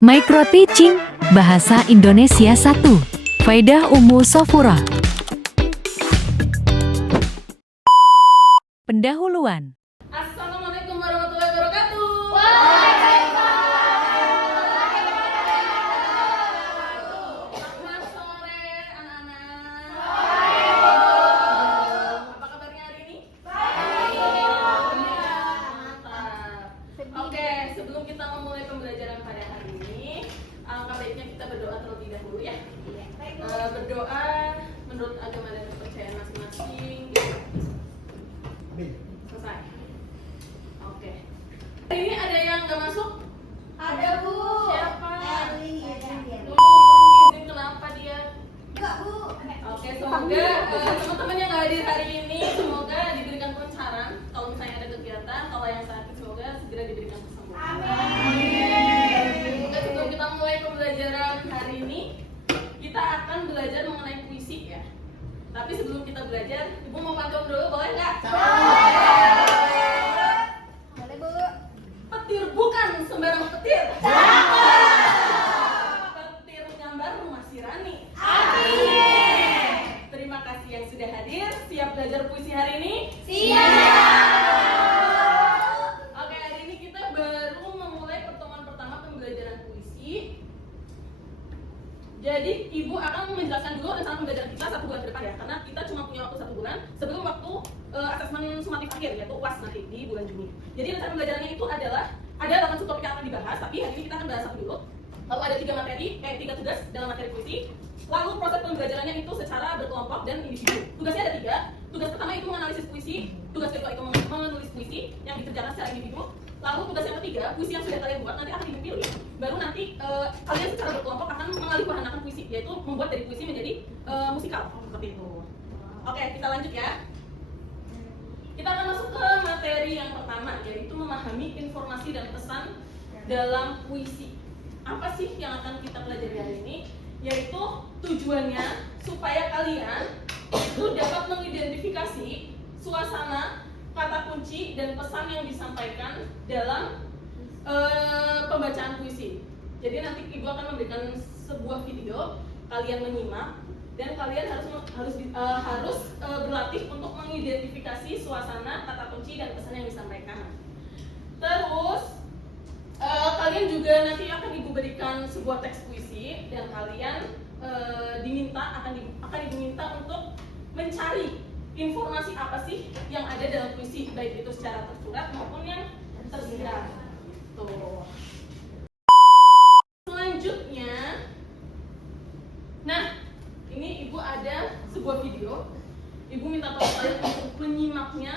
Micro Teaching Bahasa Indonesia 1 Faidah Ummu Sofura. Pendahuluan. Assalamualaikum warahmatullahi wabarakatuh. Selamat sore anak-anak. Apa kabarnya hari ini? Mantap. Oke, sebelum kita memulai pembelajaran pada hari ini, alangkah baiknya kita berdoa terlebih dahulu ya. Berdoa menurut agama dan kepercayaan masing-masing. Selesai. Oke. Hari ini ada yang nggak masuk? Ada, Bu. Siapa? Erli. Izin kenapa dia? Enggak, Bu. Oke, semoga teman-teman yang nggak hadir hari ini semoga diberikan pelancaran. Kalau misalnya ada kegiatan, kalau yang sakit semoga segera diberikan kesembuhan. Amin. Oke, sebelum kita mulai pembelajaran hari ini, kita akan belajar mengenai puisi ya. Tapi sebelum kita belajar, Ibu mau pantun dulu, boleh nggak? Boleh, Bu. Petir bukan sembarang petir. Petir gambar rumah si Rani. Amin. Terima kasih yang sudah hadir. Siap belajar puisi hari ini? Oke, hari ini kita baru memulai pertemuan pertama pembelajaran puisi. Jadi Ibu akan menjelaskan dulu rencana pembelajaran kita 1 bulan ke depan ya, karena kita cuma punya waktu 1 bulan sebelum waktu asesmen sumatif akhir yaitu UAS nanti di bulan Juni. Jadi rencana pembelajarannya itu adalah ada 8 subtopik yang akan dibahas, tapi hari ini kita akan bahas 1 dulu. Lalu ada 3 tugas dalam materi puisi. Lalu proses pembelajarannya itu secara berkelompok dan individu. Tugasnya ada 3. Tugas pertama itu menganalisis puisi, tugas kedua itu menulis puisi yang dikerjakan secara individu. Lalu tugas yang ketiga, puisi yang sudah kalian buat nanti akan dipilih. Baru nanti kalian secara berkelompok akan mengalihbahaнаkan puisi, yaitu membuat dari puisi menjadi musikal seperti itu. Oke, kita lanjut ya. Kita akan masuk ke materi yang pertama, yaitu memahami informasi dan pesan dalam puisi. Apa sih yang akan kita pelajari hari ini? Yaitu tujuannya supaya kalian itu dapat mengidentifikasi suasana, kata kunci, dan pesan yang disampaikan dalam pembacaan puisi. Jadi nanti Ibu akan memberikan sebuah video, kalian menyimak dan kalian harus berlatih untuk mengidentifikasi suasana, kata kunci, dan pesan yang disampaikan. Terus kalian juga nanti akan Ibu berikan sebuah teks puisi dan kalian akan diminta untuk mencari informasi apa sih yang ada dalam puisi, baik itu secara tersurat maupun yang tersirat. Tuh. Selanjutnya, nah ini Ibu ada sebuah video. Ibu minta tolong kalian untuk menyimaknya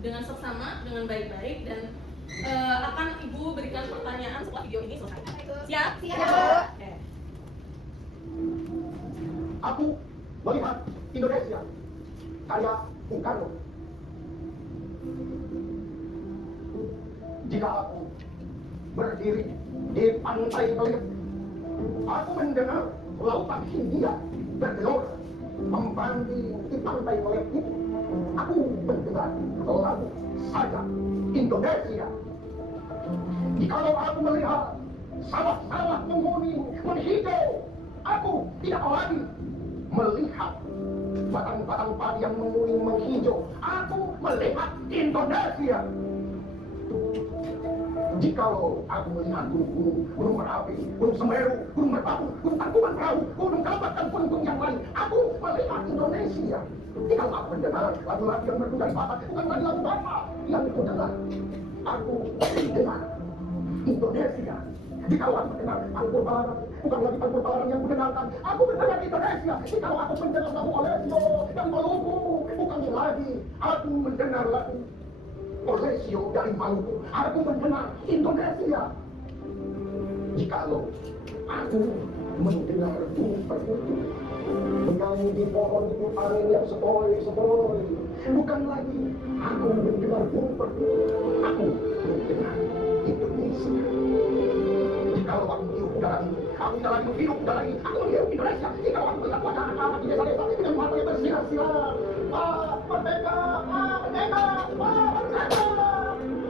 dengan seksama, dengan baik-baik, dan akan Ibu berikan pertanyaan setelah video ini selesai. Siap? Siap, Bu. Oke. Aku melihat Indonesia karya Bung Karno. Jika aku berdiri di pantai Belitung, aku mendengar lautan Hindia bergelora membanding di pantai Belitung. Aku mendengar lagu Saya Indonesia. Jikalau aku melihat sawah-sawah menguning menghijau, aku tidak lagi melihat batang-batang padi yang menguning menghijau. Aku melihat Indonesia. Jikalau aku melihat gunung-gunung, gunung Merapi, gunung Semeru, gunung Merbabu, gunung Tangkuban Perahu, gunung Kelabak, dan gunung yang lain, aku melihat Indonesia. Jikalau aku mendengar lagu-lagu yang merdu dari barat, bukan lagi lagu Batak yang aku dengar, aku mendengar Indonesia. Jikalau aku mendengar Anggur Barat, bukan lagi Anggur Barat yang mendengarkan, aku mendengar Indonesia. Jikalau aku mendengar lagu Olesio yang Maluku, bukan lagi aku mendengar lagu Olesio dari Maluku, aku mendengar Indonesia. Jikalau aku mendengar burung perkutut menyanyi di pohon itu angin yang sepoi-sepoi, bukan lagi aku mendengar burung perkutut, aku mendengar Indonesia. Jikalau aku menghirup udara ini, aku tidak lagi menghirup udara ini, aku menghirup Indonesia. Jikalau aku melihat wajah anak-anak di desa-desa dengan mata yang bersinar-sinar, merdeka, merdeka, merdeka.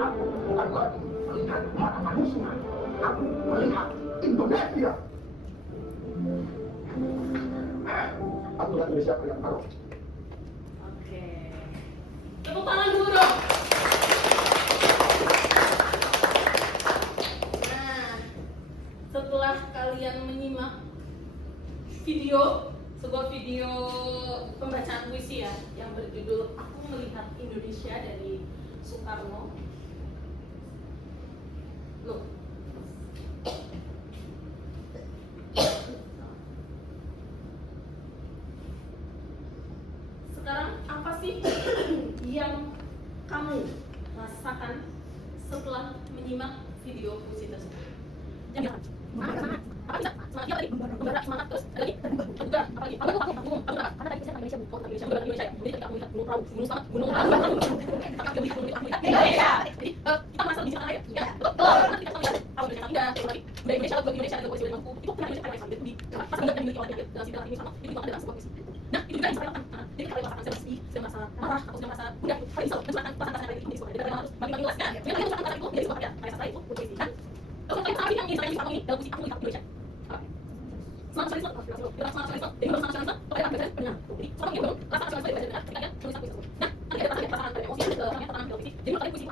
Aku bukan lagi melihat mata manusia, aku melihat Indonesia. Aturan Indonesia yang baru. Oke. Tepuk tangan dulu dong. Nah, setelah kalian menyimak sebuah video pembacaan puisi ya, yang berjudul Aku Melihat Indonesia dari Soekarno. Loh. Sekarang apa sih yang kamu rasakan setelah menyimak video puisi tersebut? Jangan semangat, apa bisa? Semangat tadi, membara, semangat terus ada lagi, juga apa lagi? Aku karena tadi saya Indonesia, bukan Indonesia, bukan Indonesia ya. Jadi aku melihat gunung perahu, gunung semangat, gunung perahu, Indonesia. Jadi kita masuk di sana ya, ya betul. Nanti kita melihat apa Indonesia indah, lagi budaya Indonesia, lagu Indonesia, lagu puisi mampu. Itu pernah Indonesia paling di pas enggak dimiliki oleh dalam sejarah ini sama. Itu juga ada sebuah puisi. Nah, itu juga yang saya lakukan. Jadi kalau merasakan saya sedih, saya merasa marah, atau saya merasa udah paling bisa menceritakan perasaan saya itu di sebuah. Jadi kalau harus bagi-bagi luasnya, jadi kalau misalkan itu menjadi sebuah karya saya itu puisi kan. Terus saya yang ingin saya ini dalam puisi Aku Melihat Indonesia. Semangat sekali, semangat sekali, semangat sekali. Jadi semangat sekali, supaya anda bisa benar. Jadi seorang yang belum rasa sekali baca benar, ketika dia tulis puisi. Nah, nanti ada perasaan emosi, perasaan puisi. Jadi kalau puisi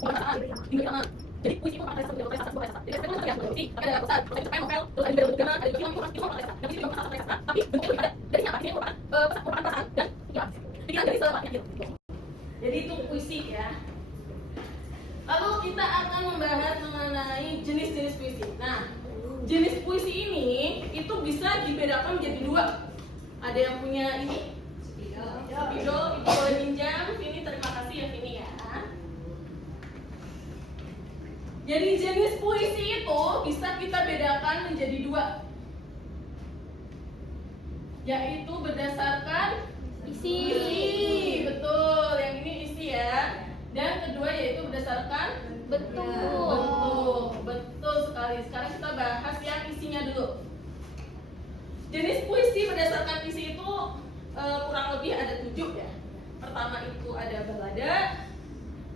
perasaan, jadi puisi itu pakai satu jadi saya puisi ada pesan ada novel terus ada drama ada film tapi itu bukan sastra tapi bentuknya ada dari apa ini merupakan perasaan dan pikiran dari seorang pikir. Jadi itu puisi ya. Lalu kita akan membahas mengenai jenis-jenis puisi. Nah, jenis puisi ini itu bisa dibedakan menjadi dua. Ada yang punya ini spidol, itu boleh pinjam. Vini, terima kasih ya Vini ya. Jadi jenis puisi itu bisa kita bedakan menjadi dua, yaitu berdasarkan isi. Betul, yang ini isi ya. Dan kedua yaitu berdasarkan bentuk. Betul sekali. Sekarang kita bahas yang isinya dulu. Jenis puisi berdasarkan isi itu kurang lebih ada 7 ya. Pertama itu ada balada,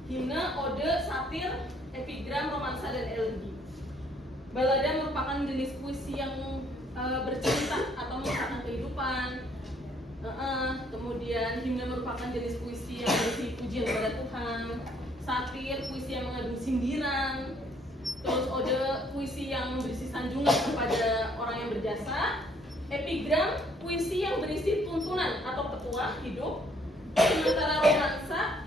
himne, ode, satir, epigram, romansa, dan elegi. Balada merupakan jenis puisi yang bercerita atau mengisahkan kehidupan. Kemudian himne merupakan jenis puisi yang berisi pujian kepada Tuhan. Satir, puisi yang mengandung sindiran. Terus ode, puisi yang berisi sanjungan kepada orang yang berjasa. Epigram, puisi yang berisi tuntunan atau petuah hidup. Sementara romansa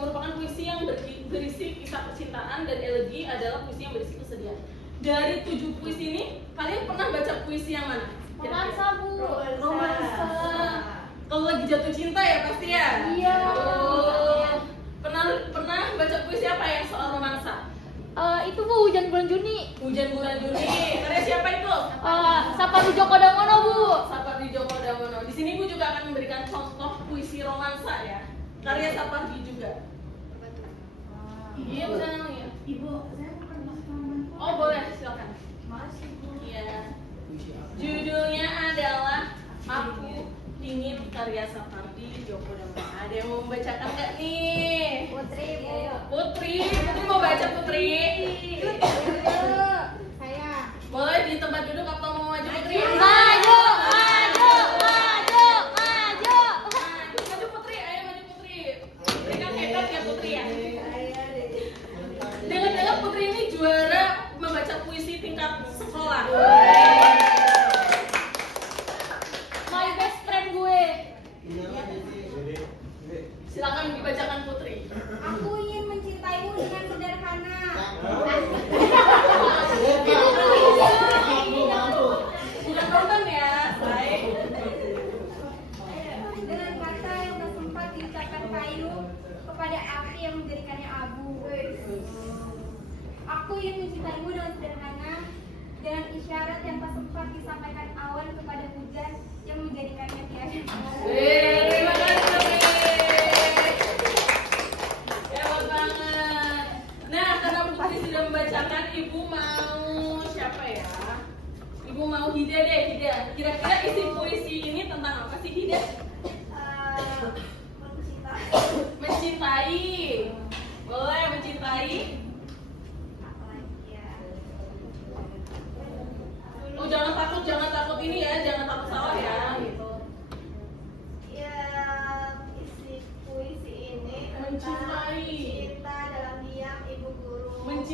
merupakan puisi yang berisi kisah percintaan, dan elegi adalah puisi yang berisi kesedihan. Dari 7 puisi ini, kalian pernah baca puisi yang mana? Romansa, Bu. Romansa. Kalau lagi jatuh cinta ya pasti ya? Iya. Pernah baca puisi apa yang soal romansa? Itu Bu, Hujan Bulan Juni. Hujan Bulan Juni. Karya siapa itu? Sapardi Djoko Damono, Bu. Sapardi Djoko Damono. Di sini Bu juga akan memberikan contoh puisi romansa ya. Karya Sapardi juga. Iya, Bu Sanang ya. Ibu, saya bukan bantuan. Oh, boleh, silakan. Masih, Bu. Iya. Judulnya adalah Aku Ingin, karya Sapardi Djoko Damono. Ada yang mau membacakan nggak nih? Putri, Bu. Putri mau baca Putri? Saya. Boleh di tempat duduk atau mau maju Putri? Maju. Maju Putri, ayo maju Putri. Putri kan hebat ya Putri ya. Dengar-dengar Putri ini juara membaca puisi tingkat sekolah. My best friend gue. Silakan dibacakan Putri. Aku ingin mencintaimu dengan sederhana. Sudah nonton ya, say. Dengan kata yang tak sempat diucapkan kayu kepada api yang menjadikannya abu. Aku ingin mencintaimu dengan sederhana, dengan isyarat yang tak sempat disampaikan awan kepada hujan yang menjadikannya tiada. Terima kasih. Hebat banget. Nah, karena Putri sudah membacakan, Ibu mau siapa ya? Ibu mau Hida deh, Hida. Kira-kira isi puisi ini tentang apa sih, Hida? Mencintai. Boleh mencintai.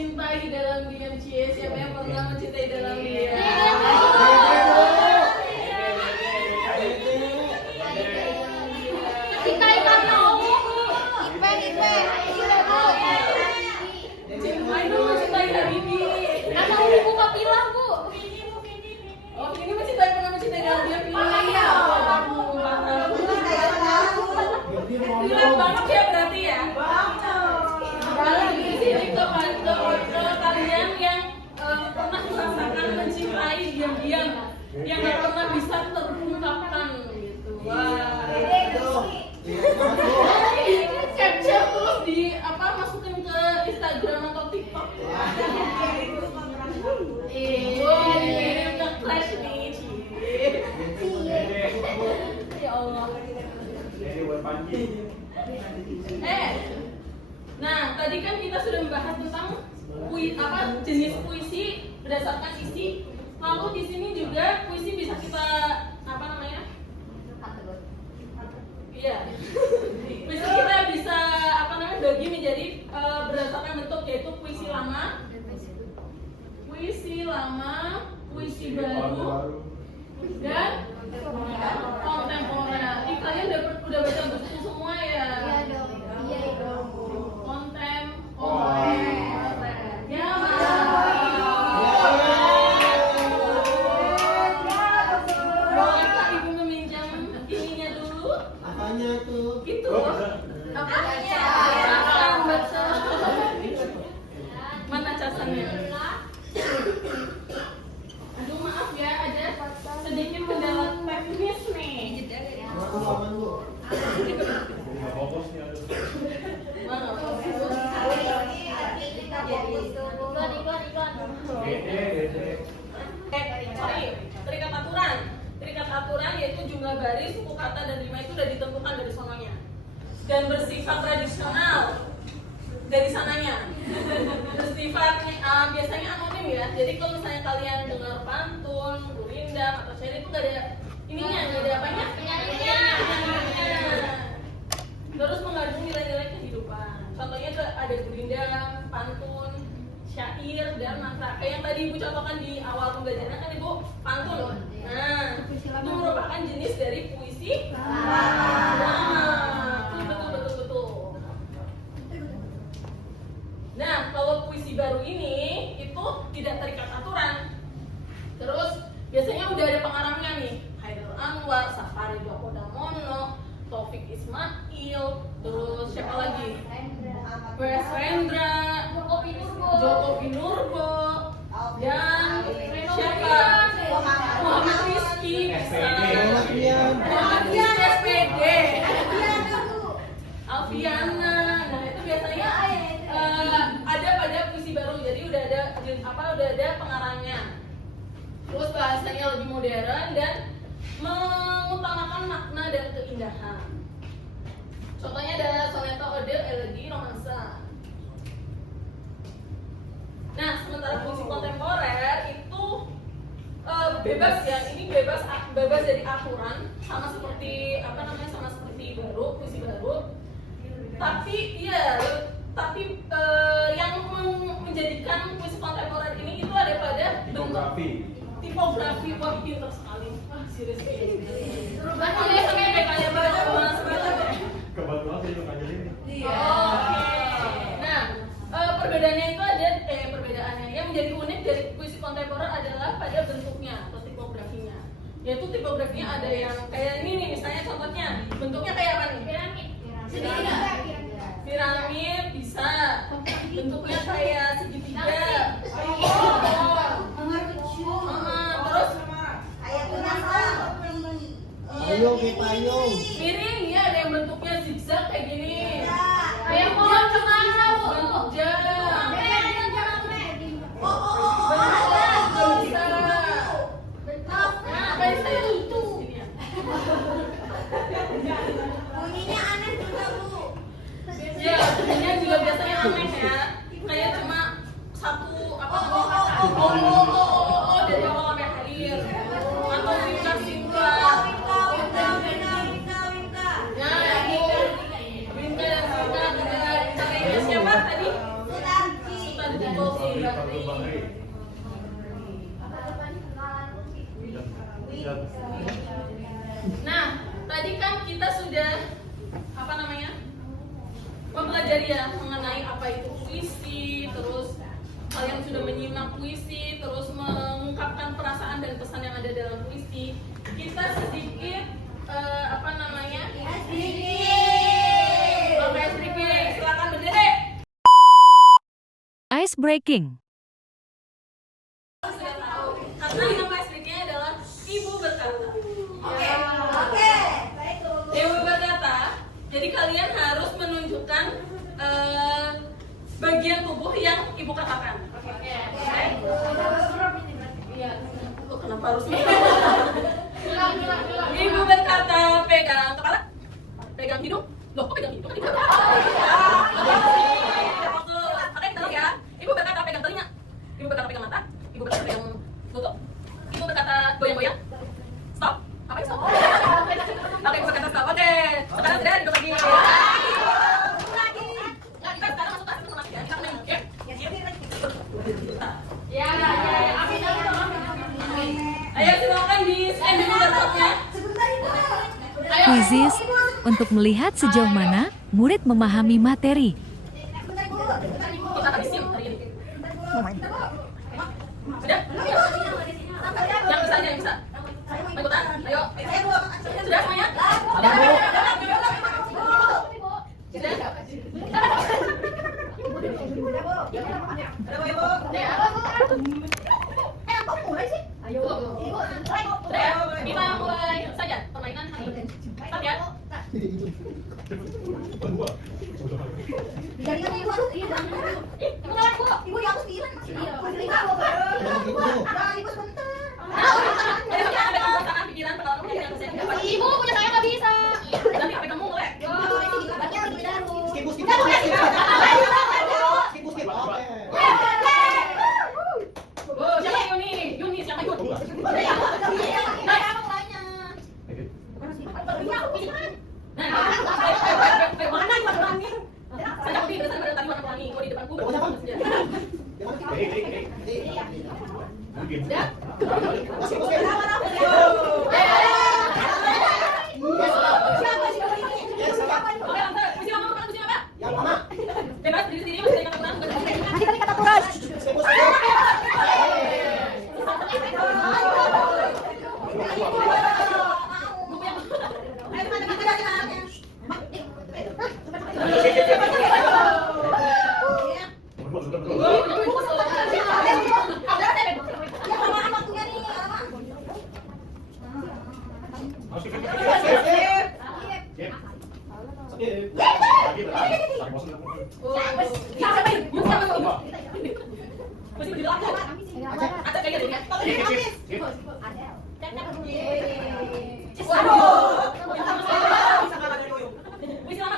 mencintai dalam diam. Cie, siapa yang pernah mencintai dalam diam? Kita ikan mau. Ipen. Sudah Bu. Ayo mencintai Habibi. Karena udah buka pilah Bu. Oh, ini mencintai pernah mencintai dalam diam. Iya. Bilang banget ya berarti ya. Kalau di sini ke kalian yang pernah merasakan mencintai diam-diam, yang nggak pernah bisa terungkapkan gitu. Wah. Capture terus di masukin ke Instagram atau TikTok. Ini udah clash nih. Ya Allah. Nah, tadi kan kita sudah membahas tentang jenis puisi berdasarkan isi. Lalu di sini juga puisi bisa kita Iya. Puisi kita bisa bagi menjadi berdasarkan bentuk, yaitu puisi lama, puisi baru, dan kontemporer. Kalian udah baca buku semua ya? Iya dong. Kontemporer. Ya, bolehkah Ibu meminjam ininya dulu? Apanya tuh? Itu. Apanya? Baca. Mana casannya? Aduh, maaf ya, ada sedikit kendala teknis nih. Apaan Bu? Mana? Terikat aturan. Terikat aturan yaitu jumlah baris, suku kata, dan rima itu sudah ditentukan dari sononya dan bersifat tradisional dari sananya. Bersifat biasanya anonim ya. Jadi kalau misalnya kalian dengar pantun, gurindam atau syair itu gak ada ininya, gak ada apanya? Penyanyinya. Terus mengandung nilai-nilai kehidupan. Contohnya tuh ada gurindam, pantun, syair, dan mantra. Kayak yang tadi Ibu contohkan di awal pembelajaran kan Ibu pantun. Nah, itu merupakan jenis dari puisi. Betul. Nah, kalau puisi baru ini itu tidak terikat aturan. Terus biasanya udah ada pengarangnya nih, Haidar Anwar, Safari Djoko Damono, Taufik Ismail, terus siapa lagi? Wes Rendra, Joko Pinurbo, dan siapa? Muhammad Rizky, Muhammad Rizky SPD, Alfiana. Nah itu biasanya ada pada puisi baru, jadi udah ada pengarangnya. Terus bahasanya lebih modern dan mengutamakan makna dan keindahan. Contohnya ada soneto, ode, elegi, romansa. Nah, sementara puisi kontemporer itu bebas ya. Ini bebas dari aturan, sama seperti puisi baru. Tapi yang menjadikan puisi kontemporer ini itu ada pada tipografi. Wah, pintar sekali. Wah, serius. Kebetulan saya juga ngajarin. Nah, perbedaannya itu perbedaannya yang menjadi unik dari puisi kontemporer adalah pada bentuknya atau tipografinya. Yaitu tipografinya ada yang kayak ini nih, misalnya contohnya bentuknya kayak apa nih? Piramid bisa. Bentuknya kayak segitiga. Terus Payung. miring ya, ada yang bentuknya zigzag kayak gini. Kayak pohon cemara. Bentuk jam. Bunyinya aneh juga Bu. Ya, bunyinya juga biasanya aneh ya. Kayak cuma satu dari awal sampai akhir. Atau singkat. Ya, itu Winka dan Sinta. Siapa tadi? Sultan Jibol. Nah, tadi kan kita sudah mempelajari ya mengenai apa itu puisi, terus kalian sudah menyimak puisi, terus mengungkapkan perasaan dan pesan yang ada dalam puisi. Kita sedikit sedikit. Silakan berdiri. Ice breaking. Sudah tahu. Karena nama ice-breakingnya adalah Ibu Berkata. Oke. Baiklah. Ibu Berkata. Jadi kalian harus menunjukkan bagian tubuh yang Ibu katakan. Oke. Kenapa harus Ibu berkata, pegang kepala, pegang hidung. Loh, kok pegang hidung? Oke, kita lihat ya. Ibu berkata pegang telinga. Ibu berkata pegang mata. Ibu berkata pegang lutut. Ibu berkata goyang-goyang. Stop. Apa itu stop? Oke, ibu berkata stop. Oke, sekarang sudah hidup lagi. Nah, kita sekarang masuk ke informasi ya. Kita main game. Ayo silakan di scan dulu laptopnya. Quizzes untuk melihat sejauh mana murid memahami materi. Kita habisin hari ini. Sudah? Yang bisa aja, yang bisa. Mau ikutan? Ayo. Sudah semuanya? Kita mulai saja permainan hari ini. Start ya. Ibu punya saya nggak bisa. Nanti HP kamu ngelek. Oh, siapa Yuni? Yuni siapa Yuni? Saya lebih besar pada tadi warna pelangi. Kau di depanku berwarna senjata. Oke, Tante, puisi apa? Puisi apa? Bebas diri sendiri masih ada kata-kata.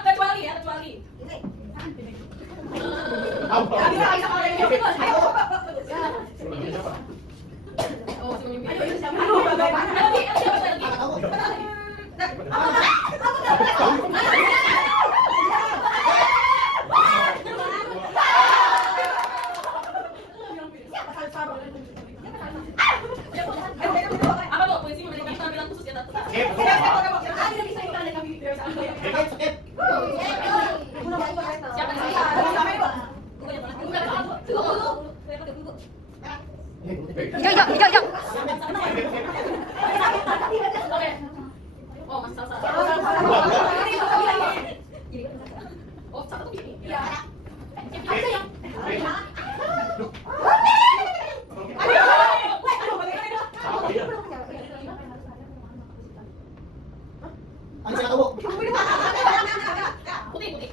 Kecuali ya, kecuali. Oh, si mimpi. Apa tuh puisi memiliki penampilan khusus ya, Tante? Siapa di sini? Oke. Oh, Mas Salsa. Oh, satu tuh gini. Iya. Putih.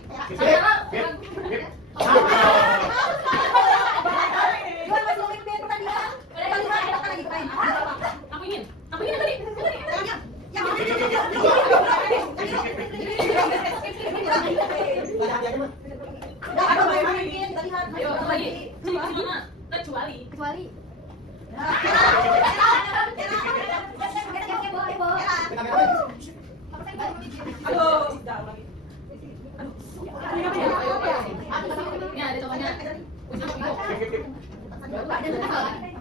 Aku ingin tadi. Ayo, satu lagi. Gimana? Kecuali. Aduh, ini ada contohnya. Bagaimana ini soalnya?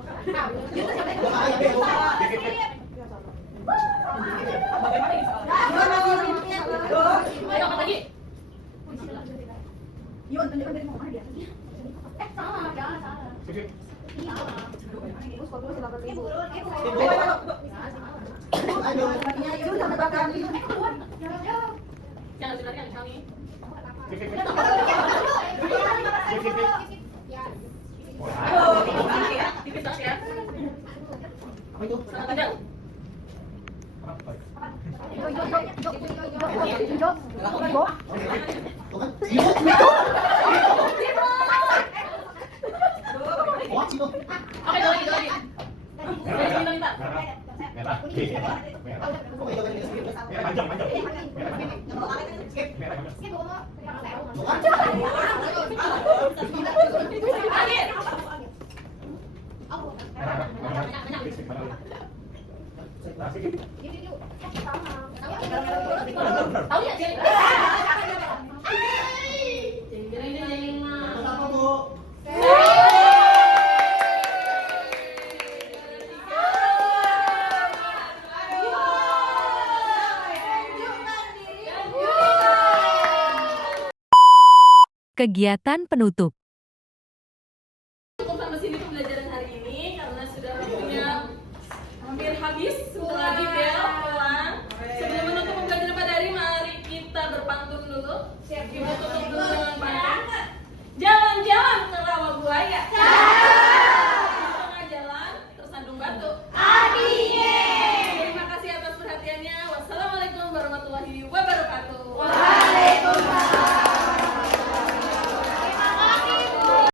Ayo angkat lagi. Jangan sebenarnya kami. Tipis banget ya. Apa itu? Sangat tajam. Tuh kan? Oh, sino? Oke, dua lagi. Minta. Merah. Merah. Oh, ito ganyan. Merah panjang. Merah. Tuh kan? Akhir. Tahu ya dia? Jeng. Apa, Bu? Kegiatan penutup. Cukup sampai sini pembelajaran hari ini karena sudah waktunya hampir habis. Sebentar lagi bel pulang. Sebelum menutup pembelajaran pada hari, mari kita berpantun dulu. Kita tutup dulu dengan pantun. Jalan-jalan ke rawa buaya. Di tengah jalan tersandung batu. Terima kasih atas perhatiannya. Wassalamualaikum warahmatullahi wabarakatuh.